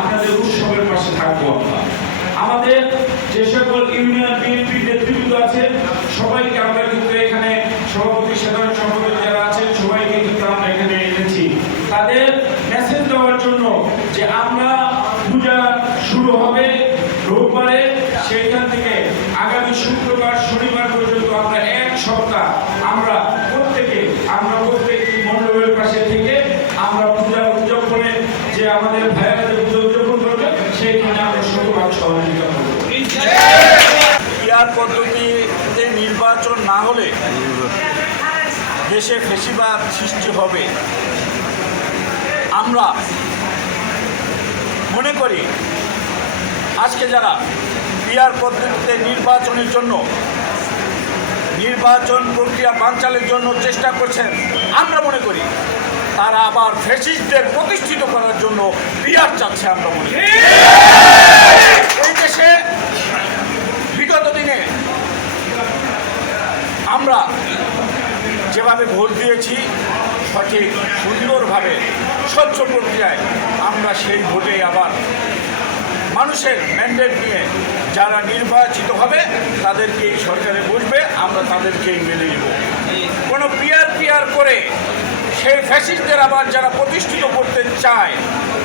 আপনাদের উৎসবের পাশে থাকব আমরা। আমাদের যে সকল ইউনিয়ন, বিএনপি নেতৃত্ব আছে, সবাইকে আমরা কিন্তু এখানে সভাপতি, সাধারণ সম্পাদক যারা আছেন, সবাইকে কিন্তু আমরা এখানে এনেছি। তাদের মেসেজ দেওয়ার জন্য যে আমরা পূজা শুরু হবে রোববারে, সেইখান থেকে আগামী শুক্রবার, শনিবার পর্যন্ত আমরা এক সপ্তাহ আমরা প্রত্যেকে, আমরা প্রত্যেকটি মণ্ডপের পাশে থেকে আমরা পূজা উদযাপনে যে আমাদের ভাইয়েরা যে সেইখানে আমরা পদ্ধতিতে নির্বাচন না হলে দেশে ফেসিবাদ সৃষ্টি হবে। আমরা মনে করি, আজকে যারা পিয়ার পদ্ধতিতে নির্বাচনের জন্য, নির্বাচন প্রক্রিয়া বানচালের জন্য চেষ্টা করছেন, আমরা মনে করি তারা আবার ফেসিস্টদের প্রতিষ্ঠিত করার জন্য পিয়ার চাচ্ছে আমরা করি। এই দেশে বিগত দিনে আমরা যেভাবে ভোট দিয়েছি, সঠিক, সুন্দরভাবে স্বচ্ছ প্রক্রিয়ায় আমরা সেই ভোটে আবার মানুষের ম্যান্ডেট নিয়ে যারা নির্বাচিত হবে, তাদেরকে এই সরকারে বসবে, আমরা তাদেরকেই মেনে নেব। কোনো পিয়ার পিয়ার করে সেই ফ্যাসিস্টদের আবার যারা প্রতিষ্ঠিত করতে চায়,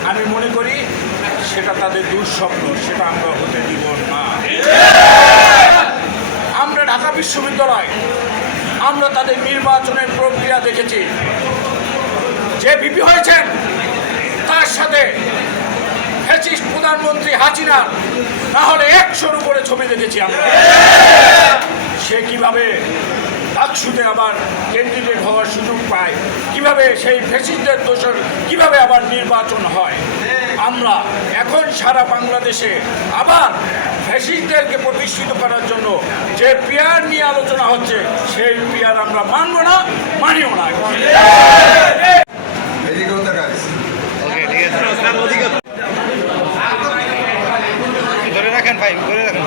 আমি মনে করি সেটা তাদের দুঃস্বপ্ন, সেটা আমরা হতে দিব না। আমরা ঢাকা বিশ্ববিদ্যালয়, আমরা তাদের নির্বাচনের প্রক্রিয়া দেখেছি। যে ভিপি হয়েছেন, তার সাথে ফ্যাসিস্ট প্রধানমন্ত্রী হাসিনার না হলে একশোর উপরে ছবি দেখেছি আমরা। সে কীভাবে আবার পায় কীভাবে সেই ফেসিস্টের দোষণ কীভাবে আবার নির্বাচন হয়? আমরা এখন সারা বাংলাদেশে আবার ফ্যাসিস্টদেরকে প্রতিষ্ঠিত করার জন্য যে পিয়ার নিয়ে আলোচনা হচ্ছে, সেই পিয়ার আমরা মানব না, মানিও না। ধরে রাখেন ভাই, ধরে রাখেন।